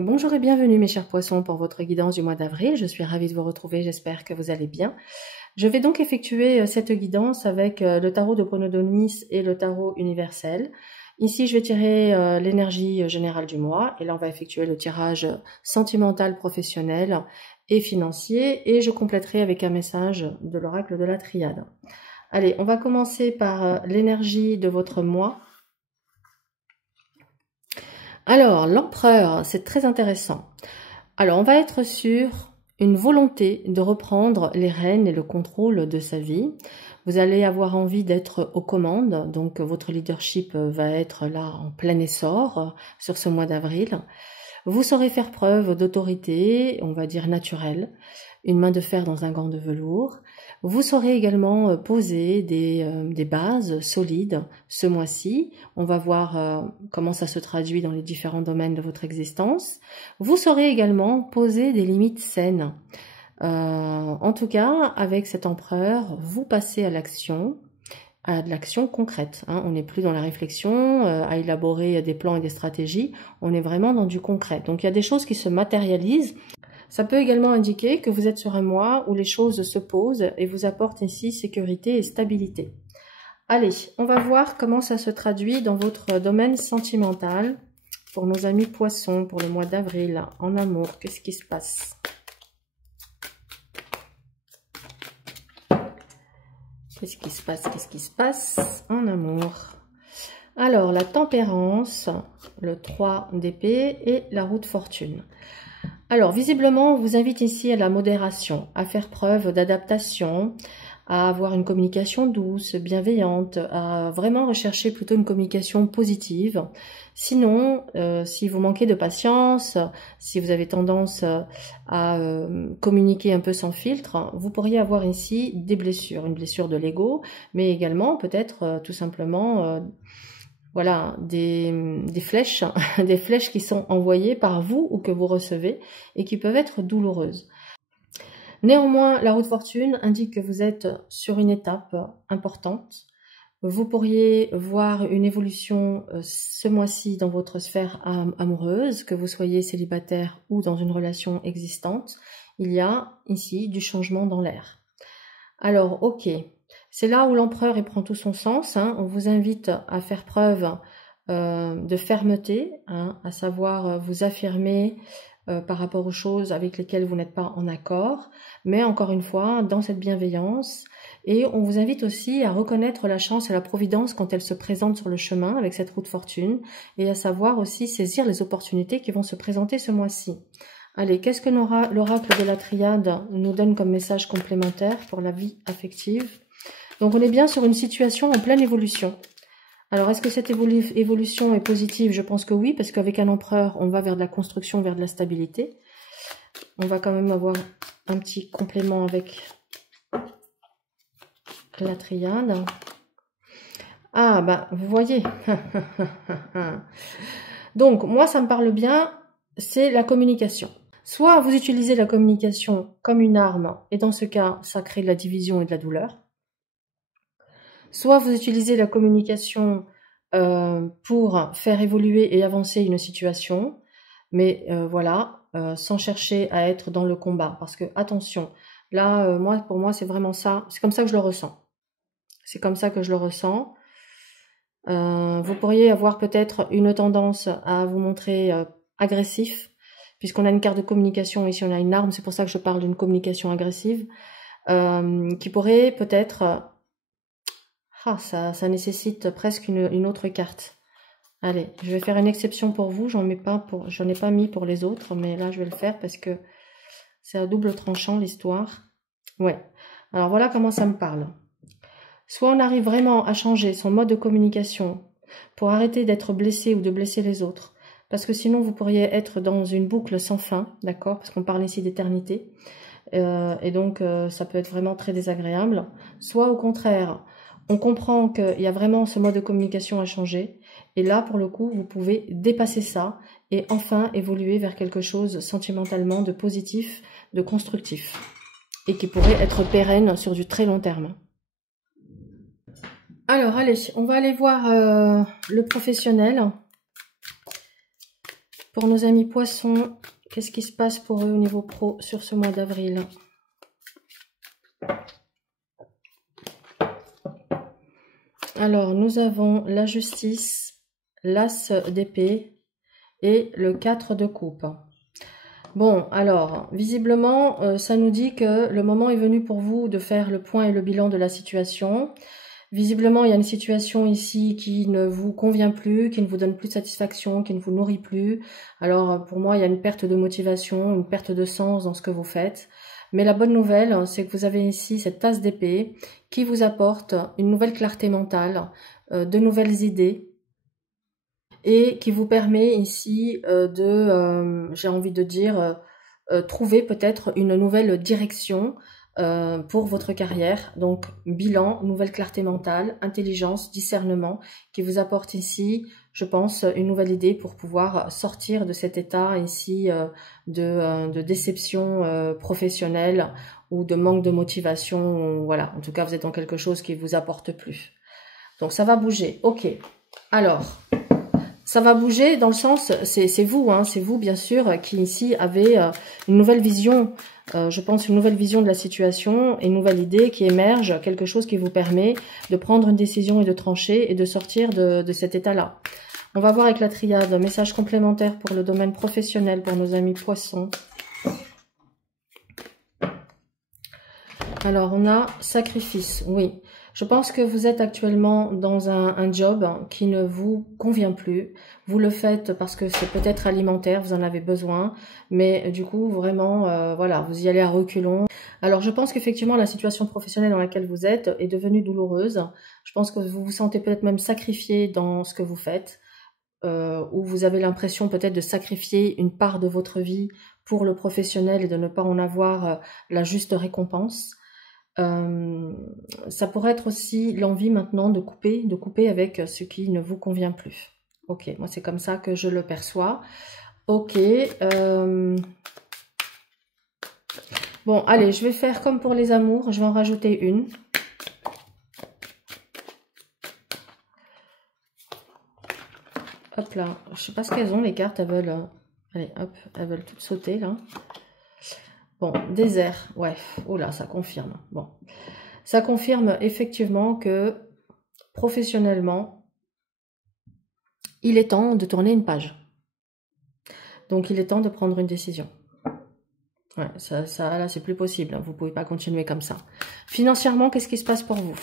Bonjour et bienvenue mes chers poissons pour votre guidance du mois d'avril. Je suis ravie de vous retrouver, j'espère que vous allez bien. Je vais donc effectuer cette guidance avec le tarot de Pronodonis et le tarot universel. Ici, je vais tirer l'énergie générale du mois et là, on va effectuer le tirage sentimental, professionnel et financier et je compléterai avec un message de l'oracle de la triade. Allez, on va commencer par l'énergie de votre mois. Alors, l'empereur, c'est très intéressant. Alors, on va être sur une volonté de reprendre les rênes et le contrôle de sa vie. Vous allez avoir envie d'être aux commandes, donc votre leadership va être là en plein essor sur ce mois d'avril. Vous saurez faire preuve d'autorité, on va dire naturelle, une main de fer dans un gant de velours. Vous saurez également poser des bases solides ce mois-ci. On va voir comment ça se traduit dans les différents domaines de votre existence. Vous saurez également poser des limites saines. En tout cas, avec cet empereur, vous passez à l'action concrète. Hein. On n'est plus dans la réflexion, à élaborer des plans et des stratégies. On est vraiment dans du concret. Donc, il y a des choses qui se matérialisent. Ça peut également indiquer que vous êtes sur un mois où les choses se posent et vous apportent ici sécurité et stabilité. Allez, on va voir comment ça se traduit dans votre domaine sentimental pour nos amis poissons pour le mois d'avril en amour. Qu'est-ce qui se passe? Qu'est-ce qui se passe? Qu'est-ce qui se passe en amour? Alors, la tempérance, le 3 d'épée et la roue de fortune. Alors, visiblement, on vous invite ici à la modération, à faire preuve d'adaptation, à avoir une communication douce, bienveillante, à vraiment rechercher plutôt une communication positive. Sinon, si vous manquez de patience, si vous avez tendance à communiquer un peu sans filtre, vous pourriez avoir ici des blessures, une blessure de l'ego, mais également peut-être tout simplement... voilà, des flèches, des flèches qui sont envoyées par vous ou que vous recevez et qui peuvent être douloureuses. Néanmoins, la roue de fortune indique que vous êtes sur une étape importante. Vous pourriez voir une évolution ce mois-ci dans votre sphère amoureuse, que vous soyez célibataire ou dans une relation existante. Il y a ici du changement dans l'air. Alors, ok. C'est là où l'empereur prend tout son sens. Hein. On vous invite à faire preuve de fermeté, hein, à savoir vous affirmer par rapport aux choses avec lesquelles vous n'êtes pas en accord, mais encore une fois, dans cette bienveillance. Et on vous invite aussi à reconnaître la chance et la providence quand elle se présente sur le chemin avec cette roue de fortune, et à savoir aussi saisir les opportunités qui vont se présenter ce mois-ci. Allez, qu'est-ce que l'oracle de la triade nous donne comme message complémentaire pour la vie affective? Donc, on est bien sur une situation en pleine évolution. Alors, est-ce que cette évolution est positive? Je pense que oui, parce qu'avec un empereur, on va vers de la construction, vers de la stabilité. On va quand même avoir un petit complément avec la triade. Ah, bah, vous voyez. Donc, moi, ça me parle bien, c'est la communication. Soit vous utilisez la communication comme une arme, et dans ce cas, ça crée de la division et de la douleur. Soit vous utilisez la communication pour faire évoluer et avancer une situation, mais voilà, sans chercher à être dans le combat. Parce que, attention, là, pour moi, c'est vraiment ça. C'est comme ça que je le ressens. C'est comme ça que je le ressens. Vous pourriez avoir peut-être une tendance à vous montrer agressif, puisqu'on a une carte de communication, ici on a une arme, c'est pour ça que je parle d'une communication agressive, qui pourrait peut-être... ça nécessite presque une autre carte. Allez, je vais faire une exception pour vous, j'en ai pas mis pour les autres, mais là je vais le faire parce que c'est à double tranchant l'histoire. Ouais, alors voilà comment ça me parle. Soit on arrive vraiment à changer son mode de communication pour arrêter d'être blessé ou de blesser les autres, parce que sinon vous pourriez être dans une boucle sans fin, d'accord, parce qu'on parle ici d'éternité, et donc ça peut être vraiment très désagréable. Soit au contraire, on comprend qu'il y a vraiment ce mode de communication à changer, et là pour le coup vous pouvez dépasser ça et enfin évoluer vers quelque chose sentimentalement de positif, de constructif, et qui pourrait être pérenne sur du très long terme. Alors allez, on va aller voir le professionnel. Pour nos amis poissons, qu'est-ce qui se passe pour eux au niveau pro sur ce mois d'avril? Alors, nous avons la justice, l'as d'épée et le 4 de coupe. Bon, alors, visiblement, ça nous dit que le moment est venu pour vous de faire le point et le bilan de la situation. Visiblement, il y a une situation ici qui ne vous convient plus, qui ne vous donne plus de satisfaction, qui ne vous nourrit plus. Alors, pour moi, il y a une perte de motivation, une perte de sens dans ce que vous faites. Mais la bonne nouvelle, c'est que vous avez ici cette tasse d'épée qui vous apporte une nouvelle clarté mentale, de nouvelles idées, et qui vous permet ici j'ai envie de dire, trouver peut-être une nouvelle direction pour votre carrière. Donc, bilan, nouvelle clarté mentale, intelligence, discernement, qui vous apporte ici, je pense, une nouvelle idée pour pouvoir sortir de cet état ici de déception professionnelle ou de manque de motivation. Voilà, en tout cas, vous êtes dans quelque chose qui vous apporte plus. Donc, ça va bouger. Ok, alors... Ça va bouger dans le sens, c'est vous, hein, c'est vous bien sûr qui ici avez une nouvelle vision, je pense une nouvelle vision de la situation, une nouvelle idée qui émerge, quelque chose qui vous permet de prendre une décision et de trancher et de sortir de cet état-là. On va voir avec la triade, un message complémentaire pour le domaine professionnel, pour nos amis poissons. Alors on a sacrifice, oui. Je pense que vous êtes actuellement dans un job qui ne vous convient plus. Vous le faites parce que c'est peut-être alimentaire, vous en avez besoin. Mais du coup, vraiment, voilà, vous y allez à reculons. Alors, je pense qu'effectivement, la situation professionnelle dans laquelle vous êtes est devenue douloureuse. Je pense que vous vous sentez peut-être même sacrifié dans ce que vous faites. Ou vous avez l'impression peut-être de sacrifier une part de votre vie pour le professionnel et de ne pas en avoir la juste récompense. Ça pourrait être aussi l'envie maintenant de couper avec ce qui ne vous convient plus. Ok, moi c'est comme ça que je le perçois. Ok. Bon, allez, je vais faire comme pour les amours. Je vais en rajouter une. Hop là. Je sais pas ce qu'elles ont les cartes. Elles veulent... allez, hop, elles veulent toutes sauter là. Bon, désert, ouais, oh là, ça confirme. Bon, ça confirme effectivement que professionnellement, il est temps de tourner une page. Donc, il est temps de prendre une décision. Ouais, ça là, c'est plus possible. Vous ne pouvez pas continuer comme ça. Financièrement, qu'est-ce qui se passe pour vous?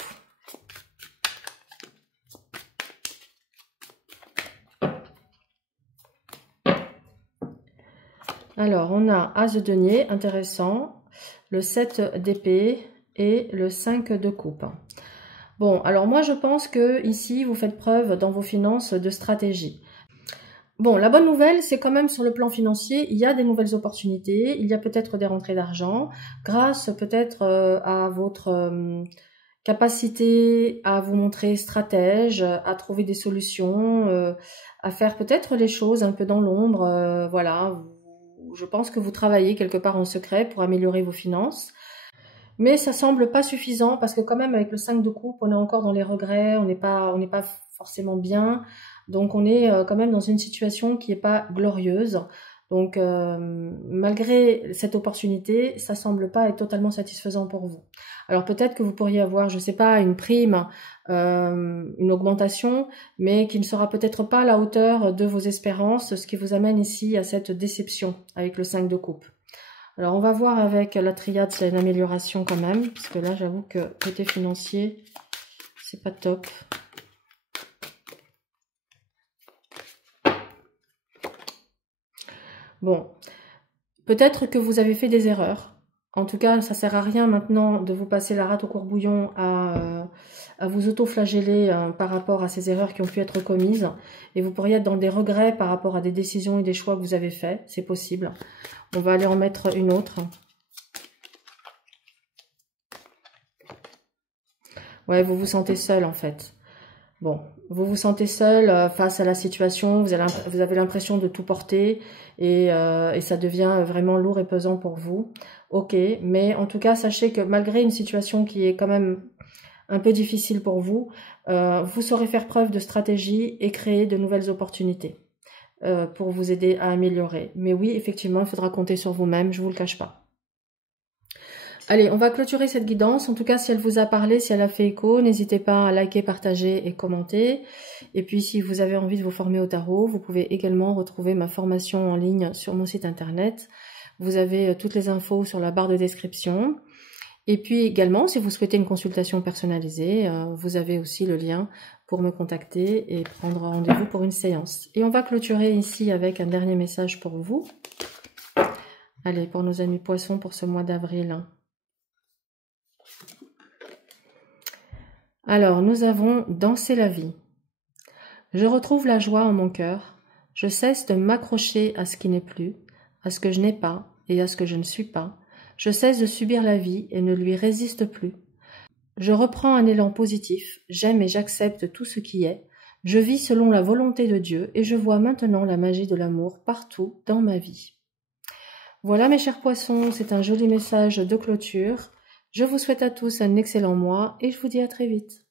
Alors, on a As de denier, intéressant, le 7 d'épée et le 5 de coupe. Bon, alors moi, je pense que ici, vous faites preuve dans vos finances de stratégie. Bon, la bonne nouvelle, c'est quand même sur le plan financier, il y a des nouvelles opportunités, il y a peut-être des rentrées d'argent, grâce peut-être à votre capacité à vous montrer stratège, à trouver des solutions, à faire peut-être les choses un peu dans l'ombre, voilà. Je pense que vous travaillez quelque part en secret pour améliorer vos finances. Mais ça semble pas suffisant parce que quand même avec le 5 de coupe, on est encore dans les regrets, on n'est pas forcément bien. Donc on est quand même dans une situation qui n'est pas glorieuse. Donc malgré cette opportunité, ça semble pas être totalement satisfaisant pour vous. Alors peut-être que vous pourriez avoir, je sais pas, une prime, une augmentation, mais qui ne sera peut-être pas à la hauteur de vos espérances, ce qui vous amène ici à cette déception avec le 5 de coupe. Alors on va voir avec la triade s'il y a une amélioration quand même, parce que là j'avoue que côté financier, c'est pas top. Bon, peut-être que vous avez fait des erreurs. En tout cas, ça sert à rien maintenant de vous passer la rate au courbouillon à vous auto-flageller par rapport à ces erreurs qui ont pu être commises. Et vous pourriez être dans des regrets par rapport à des décisions et des choix que vous avez faits. C'est possible. On va aller en mettre une autre. Ouais, vous vous sentez seul en fait. Bon, vous vous sentez seul face à la situation, vous avez l'impression de tout porter et ça devient vraiment lourd et pesant pour vous. Ok, mais en tout cas, sachez que malgré une situation qui est quand même un peu difficile pour vous, vous saurez faire preuve de stratégie et créer de nouvelles opportunités. pour vous aider à améliorer. Mais oui, effectivement, il faudra compter sur vous-même, je ne vous le cache pas. Allez, on va clôturer cette guidance. En tout cas, si elle vous a parlé, si elle a fait écho, n'hésitez pas à liker, partager et commenter. Et puis, si vous avez envie de vous former au tarot, vous pouvez également retrouver ma formation en ligne sur mon site internet. Vous avez toutes les infos sur la barre de description. Et puis également, si vous souhaitez une consultation personnalisée, vous avez aussi le lien pour me contacter et prendre rendez-vous pour une séance. Et on va clôturer ici avec un dernier message pour vous. Allez, pour nos amis poissons pour ce mois d'avril. Alors, nous avons dansé la vie. Je retrouve la joie en mon cœur. Je cesse de m'accrocher à ce qui n'est plus, à ce que je n'ai pas et à ce que je ne suis pas. Je cesse de subir la vie et ne lui résiste plus. Je reprends un élan positif, j'aime et j'accepte tout ce qui est. Je vis selon la volonté de Dieu et je vois maintenant la magie de l'amour partout dans ma vie. Voilà mes chers poissons, c'est un joli message de clôture. Je vous souhaite à tous un excellent mois et je vous dis à très vite.